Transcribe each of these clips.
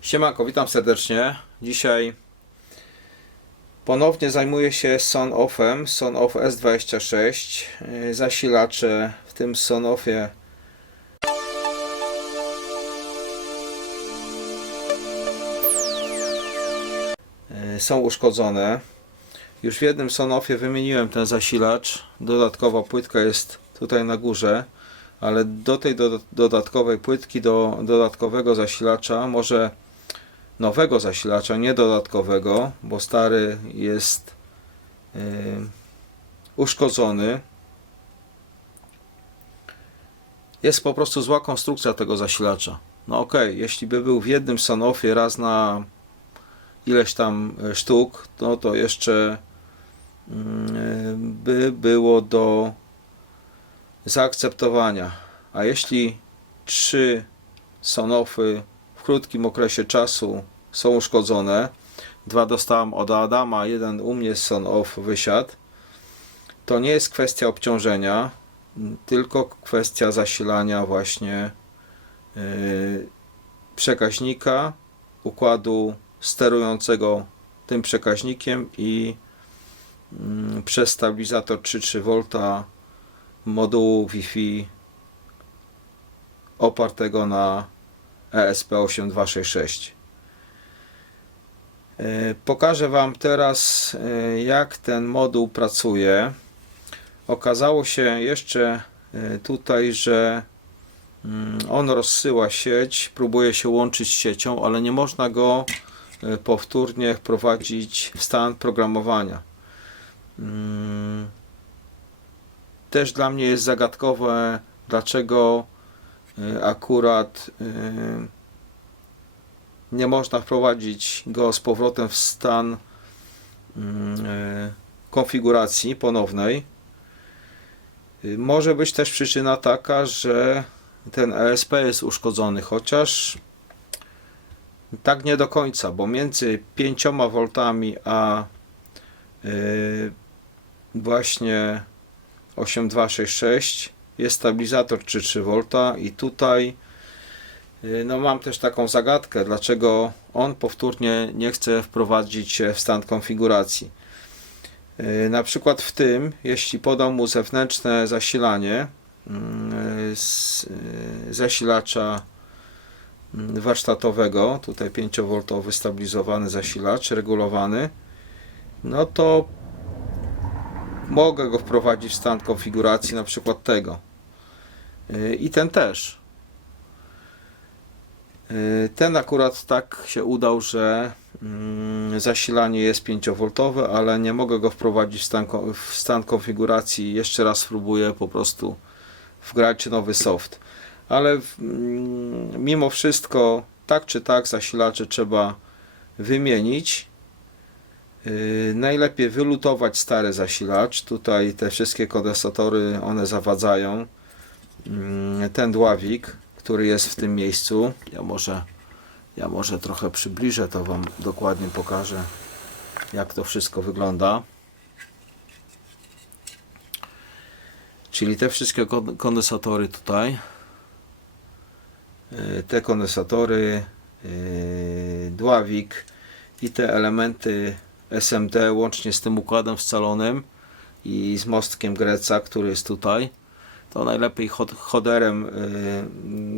Siemanko, witam serdecznie. Dzisiaj ponownie zajmuję się Son Offem, Son Off S26. Yy, Zasilacze w tym Son Offie yy, są uszkodzone. Już w jednym Sonofie wymieniłem ten zasilacz. Dodatkowa płytka jest tutaj na górze, ale do tej do, dodatkowej płytki, do dodatkowego zasilacza, może nowego zasilacza, nie dodatkowego, bo stary jest yy, uszkodzony. Jest po prostu zła konstrukcja tego zasilacza. No ok, jeśli by był w jednym Sonofie raz na ileś tam e, sztuk, no to jeszcze mm, by było do zaakceptowania. A jeśli trzy sonofy krótkim okresie czasu są uszkodzone, dwa dostałem od Adama, jeden u mnie son off wysiadł, to nie jest kwestia obciążenia, tylko kwestia zasilania właśnie yy, przekaźnika, układu sterującego tym przekaźnikiem i mm, przez stabilizator 3,3V modułu Wi-Fi opartego na ESP8266. E, Pokażę Wam teraz, e, jak ten moduł pracuje. Okazało się jeszcze e, tutaj, że mm, on rozsyła sieć, próbuje się łączyć z siecią, ale nie można go powtórnie wprowadzić w stan programowania. Mm, Też dla mnie jest zagadkowe, dlaczego akurat e, nie można wprowadzić go z powrotem w stan mm, e, konfiguracji ponownej. Może być też przyczyna taka, że ten ESP jest uszkodzony, chociaż tak nie do końca, bo między 5 V a właśnie 8266 jest stabilizator 3,3 V i tutaj y, no mam też taką zagadkę, dlaczego on powtórnie nie chce wprowadzić się w stan konfiguracji. Y, Na przykład w tym, jeśli podam mu zewnętrzne zasilanie mm, z y, zasilacza mm, warsztatowego, tutaj 5V stabilizowany zasilacz, regulowany, no to mogę go wprowadzić w stan konfiguracji na przykład tego. Y, I ten też. Y, Ten akurat tak się udał, że mm, zasilanie jest 5V, ale nie mogę go wprowadzić w stan, w stan konfiguracji. Jeszcze raz spróbuję po prostu wgrać nowy soft. Ale mm, mimo wszystko, tak czy tak, zasilacze trzeba wymienić. Yy, Najlepiej wylutować stary zasilacz. Tutaj te wszystkie kondensatory, one zawadzają. Mm, Ten dławik, który jest w tym miejscu. Ja może, ja może trochę przybliżę, to Wam dokładnie pokażę, jak to wszystko wygląda. Czyli te wszystkie kon- kondensatory tutaj. Yy, Te kondensatory, yy, dławik i te elementy SMD łącznie z tym układem scalonym i z mostkiem Greca, który jest tutaj to najlepiej chod- choderem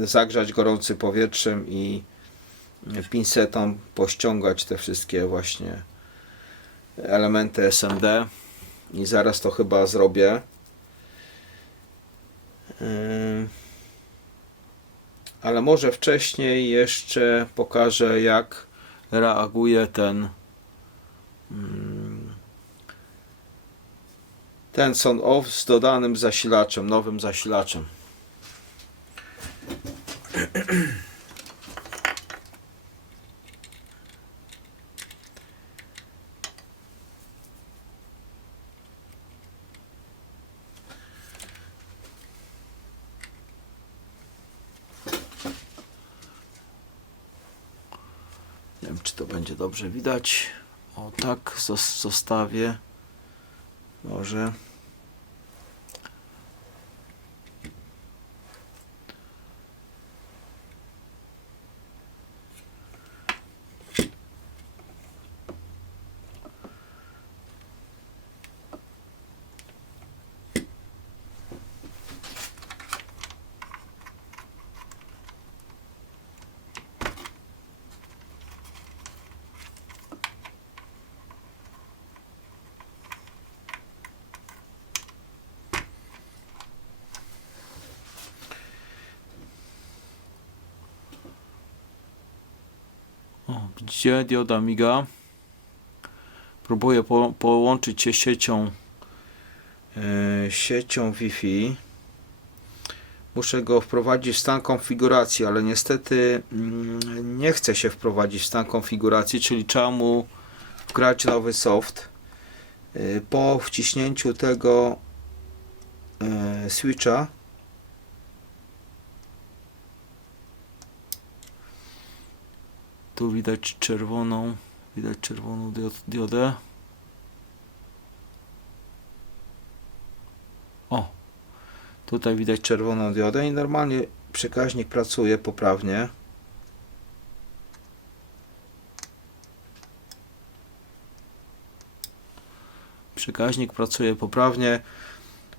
y, zagrzać gorącym powietrzem i pinsetą pościągać te wszystkie właśnie elementy SMD i zaraz to chyba zrobię. Y, Ale może wcześniej jeszcze pokażę jak reaguje ten ten son off z dodanym zasilaczem, nowym zasilaczem. Nie wiem, czy to będzie dobrze widać. Tak, zos- zostawię. Może. O, gdzie dioda miga? Próbuję po, połączyć się siecią e, siecią Wi-Fi. Muszę go wprowadzić w stan konfiguracji, ale niestety mm, nie chce się wprowadzić w stan konfiguracji, czyli trzeba mu wgrać nowy soft. E, Po wciśnięciu tego e, switcha tu widać czerwoną widać czerwoną diod- diodę. O tutaj widać czerwoną diodę i normalnie przekaźnik pracuje poprawnie. Przekaźnik pracuje poprawnie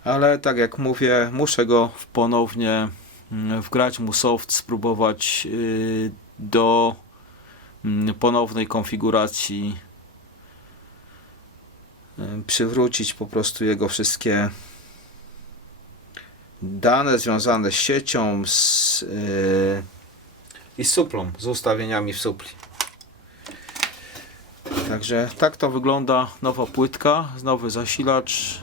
ale tak jak mówię muszę go ponownie mm, wgrać mu soft spróbować yy, do ponownej konfiguracji y, przywrócić po prostu jego wszystkie dane związane z siecią z, yy, i z suplą, z ustawieniami w supli. Także tak to wygląda nowa płytka, nowy zasilacz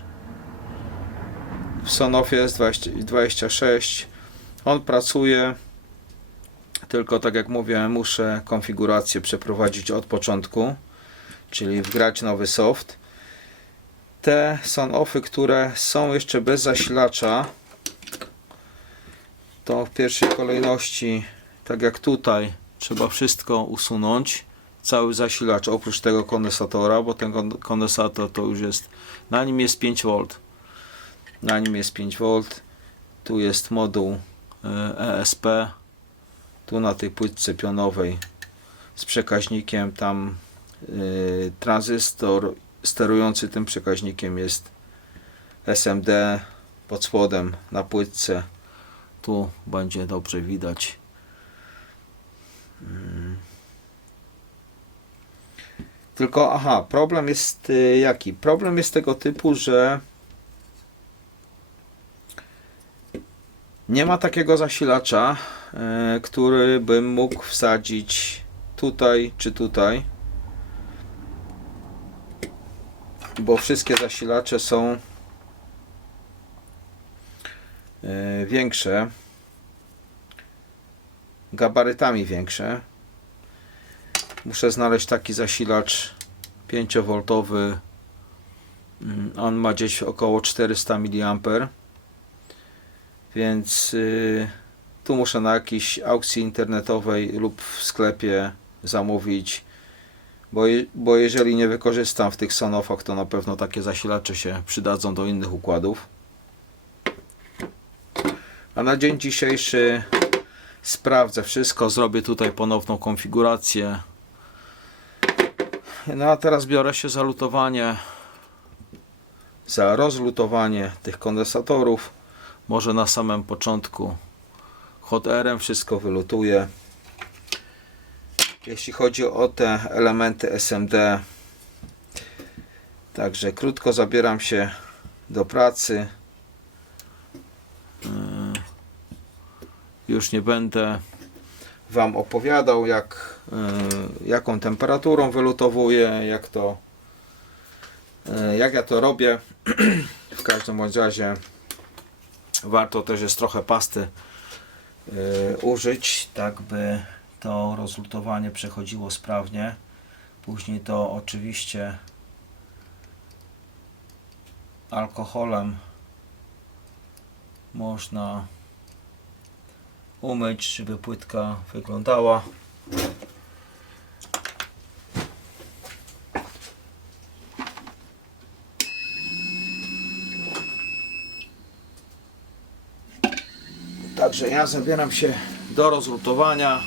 w Sonoffie S26. On pracuje tylko tak jak mówię, muszę konfigurację przeprowadzić od początku, czyli wgrać nowy soft. Te są offy, które są jeszcze bez zasilacza, to w pierwszej kolejności, tak jak tutaj, trzeba wszystko usunąć. Cały zasilacz oprócz tego kondensatora, bo ten kon- kondensator to już jest, na nim jest 5V. Na nim jest 5V. Tu jest moduł e, ESP, tu na tej płytce pionowej z przekaźnikiem tam yy, tranzystor sterujący tym przekaźnikiem jest SMD pod spodem na płytce. Tu będzie dobrze widać. Mm. tylko aha problem jest y, jaki? Problem jest tego typu że nie ma takiego zasilacza e, który bym mógł wsadzić tutaj czy tutaj bo wszystkie zasilacze są e, większe gabarytami większe. Muszę znaleźć taki zasilacz 5V Mm, on ma gdzieś około 400 mA więc y, tu muszę na jakiejś aukcji internetowej lub w sklepie zamówić bo, bo jeżeli nie wykorzystam w tych sonofach to na pewno takie zasilacze się przydadzą do innych układów. A na dzień dzisiejszy sprawdzę wszystko zrobię tutaj ponowną konfigurację. No a teraz biorę się za lutowanie za rozlutowanie tych kondensatorów może na samym początku. Hot airem wszystko wylutuje. Jeśli chodzi o te elementy SMD także krótko zabieram się do pracy. Yy, już nie będę Wam opowiadał jak, yy, jaką temperaturą wylutowuję jak to yy, jak ja to robię. W każdym razie warto też jest trochę pasty yy, użyć, tak by to rozlutowanie przechodziło sprawnie. Później to oczywiście alkoholem można umyć, żeby płytka wyglądała. Także ja zabieram się do rozlutowania.